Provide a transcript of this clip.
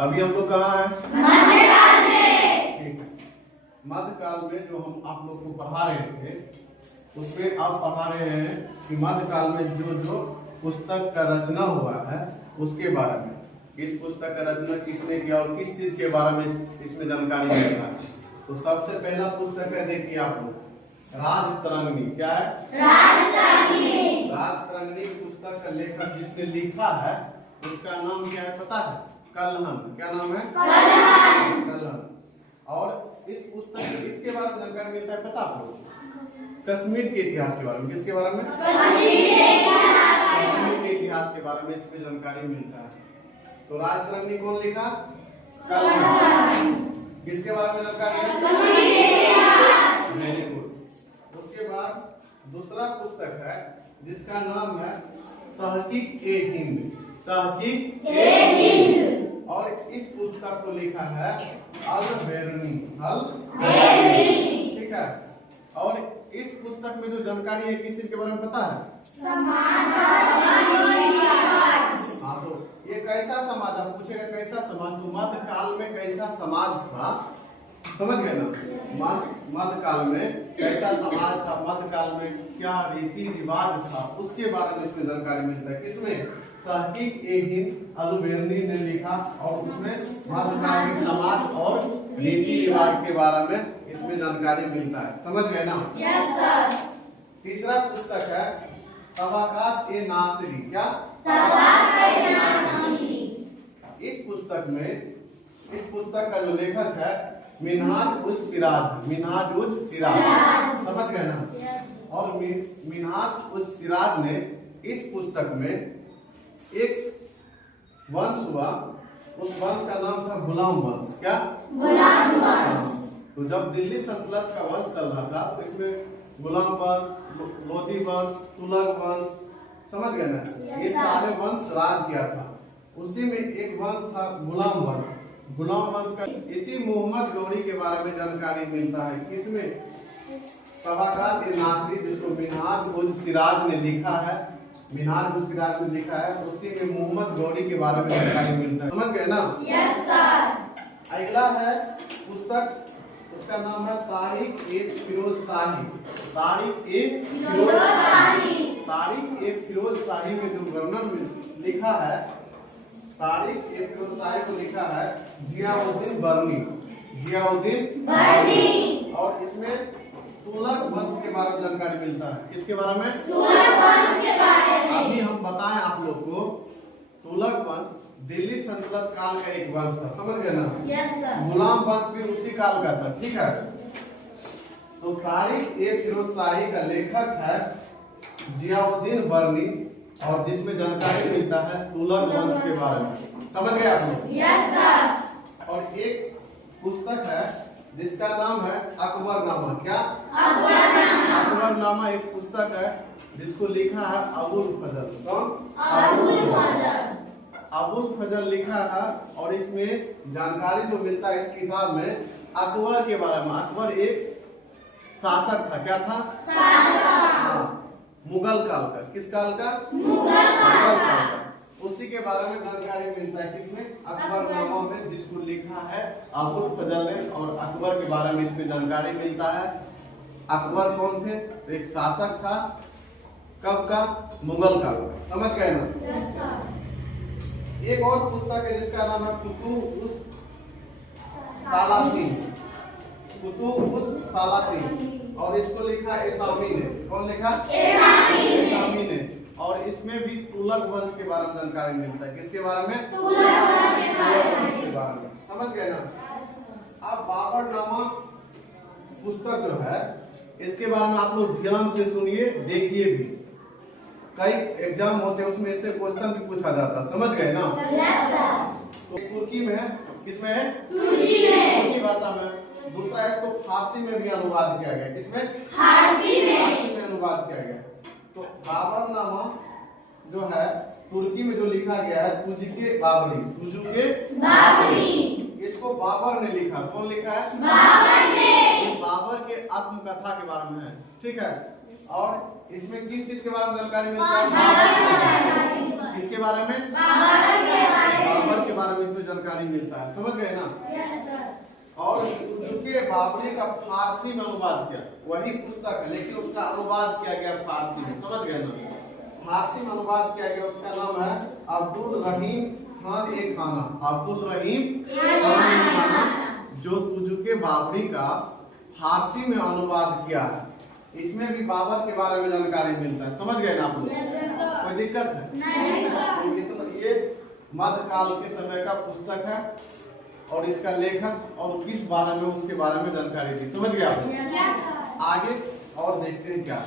अभी हम लोग कहाँ है? मध्यकाल में। ठीक है। मध्यकाल में जो हम आप लोग को पढ़ा रहे थे उसमें आप पढ़ा रहे हैं कि मध्यकाल में जो जो पुस्तक का रचना हुआ है उसके बारे में, इस पुस्तक का रचना किसने किया और किस चीज के बारे में इसमें जानकारी मिलता है। तो सबसे पहला पुस्तक है, देखिए आप लोग, राजतरंगिणी। क्या है? राजतरंगिणी। राजतरंगिणी पुस्तक का लेखक जिसने लिखा है उसका नाम क्या है पता है? कल्हण। क्या नाम है? कल्हण। और इस पुस्तक में किसके बारे में जानकारी मिलता है पता आपको? कश्मीर के इतिहास के बारे में। किसके बारे में? कश्मीर के इतिहास के बारे में इसमें जानकारी मिलता है। तो राजतरंगिणी कौन लिखा? कल्हण। किसके बारे में जानकारी है? Very good. उसके बाद दूसरा पुस्तक है जिसका नाम है तहकीक-ए-हिंद। तहकीक-ए-हिंद। और इस पुस्तक को लिखा है अल-बेरूनी। ठीक है। और इस पुस्तक में जो जानकारी है किस चीज के बारे में पता है? समाज। हाँ, तो ये कैसा समाज, आप पूछेगा कैसा समाज, तो मध्यकाल में कैसा समाज था, समझ गए ना? मध्यकाल में कैसा समाज था, मध्यकाल में क्या रीति रिवाज था, उसके बारे में इसमें जानकारी मिलता है। किसमें? तहकीक-ए-हिंद अल-बेरूनी ने लिखा और उसमें मध्यकाल के समाज और रीति रिवाज के बारे में इसमें जानकारी मिलता है। समझ गए ना? Yes sir. तीसरा पुस्तक है तबाकात-ए-नासिरी। क्या? तबाकात-ए-नासिरी। इस पुस्तक का जो लेखक है मिन्हाज-उस-सिराज। मिन्हाज-उस-सिराज। समझ गए ना? और मिन्हाज-उस-सिराज ने इस पुस्तक में एक वंश हुआ, उस वंश का नाम था गुलाम वंश। क्या? गुलाम वंश। तो जब दिल्ली सल्तनत का वंश चल रहा था तो इसमें गुलाम वंश, लोधी वंश, तुगलक वंश, समझ गए ना? ये सारे वंश राज किया था। उसी में एक वंश था गुलाम वंश। गुलाम वंश का इसी मोहम्मद गौरी के बारे में जानकारी मिलता है। किसमें? तबाकात-ए-नासिरी, जिसको मिन्हाज-उस-सिराज ने लिखा है। मिन्हाज-उस-सिराज ने लिखा है, उसी में मोहम्मद गौरी के बारे में जानकारी मिलता है। समझ गए ना? Yes sir. अगला है पुस्तक, उसका नाम है तारिक-ए-फिरोजशाही। तारिक-ए-फिरोजशाही में जो वर्णन लिखा है, तारिक-ए-फिरोजशाही को लिखा है जियाउद्दीन बर्नी। और इसमें तुगलक वंश के बारे में जानकारी मिलता है। किसके बारे में? तुगलक वंश के बारे में। अभी हम बताएं आप लोग को, तुगलक वंश दिल्ली सल्तनत काल का एक वंश था। समझ गए ना? Yes sir. गुलाम वंश भी उसी काल का था। ठीक है। तो तारिक-ए-फिरोजशाही का लेखक है जियाउद्दीन बर्नी और जिसमें जानकारी मिलता है तुगलक वंश के बारे में। समझ गए आप लोग? Yes sir. और एक पुस्तक है जिसका नाम है अकबरनामा। क्या? अकबरनामा एक पुस्तक है जिसको लिखा है अबुल फजल। कौन? अबुल फजल लिखा है और इसमें जानकारी जो मिलता है इस किताब में अकबर के बारे में। अकबर एक शासक था। क्या था? मुगल काल का। किस काल का? मुगल काल का। उसी के बारे में जानकारी मिलता है। किसमें? अकबरनामा में, जिसको लिखा है अबुल फजल ने, और अकबर के बारे में इसमें जानकारी मिलता है। अकबर कौन थे? एक शासक था। कब का? मुगल काल का। समझ गए ना? एक और पुस्तक है जिसका नाम है कुतुब-उस-सालातीन और इसको लिखा एसामी ने। कौन लिखा? एसामी ने। और इसमें भी तुगलक वंश के बारे में जानकारी मिलता है। किसके बारे में? तुगलक वंश के बारे में। समझ गए ना? अब बाबरनामा पुस्तक जो है इसके बारे में आप लोग ध्यान से सुनिए, देखिए भी। कई एग्जाम होते हैं उसमें इससे क्वेश्चन भी पूछा जाता है। समझ गए ना? तो तुर्की में है। किसमें है? तुर्की भाषा में। दूसरा इसको फारसी में भी अनुवाद किया गया। किसमें? फारसी में अनुवाद किया गया। तो बाबरनामा जो है तुर्की में जो लिखा गया है तुजुके बाबरी। इसको बाबर ने लिखा। कौन लिखा है? बाबर ने। बाबर के आत्मकथा के बारे में है। ठीक है। और इसमें किस चीज के बारे में जानकारी मिलता है? किसके बारे में? बाबर के बारे में इसमें जानकारी मिलता है, समझ गए ना। Yes sir. और तुझुके बाबरी का फारसी में अनुवाद किया, वही पुस्तक है लेकिन उसका अनुवाद किया गया फारसी में, समझ गए ना। फारसी में अनुवाद किया गया, उसका नाम है अब्दुल रहीम खान ए खाना, अब्दुल रहीम खान ए खाना, जो तुझुके बाबरी का फारसी में अनुवाद किया है। इसमें भी बाबर के बारे में जानकारी मिलता है, समझ गए ना आप लोग। Yes sir. कोई दिक्कत है? नहीं सर। तो ये मध्यकाल के समय का पुस्तक है और इसका लेखक और किस बारे में, उसके बारे में जानकारी दी, समझ गए आप। Yes sir. आगे और देखते हैं क्या।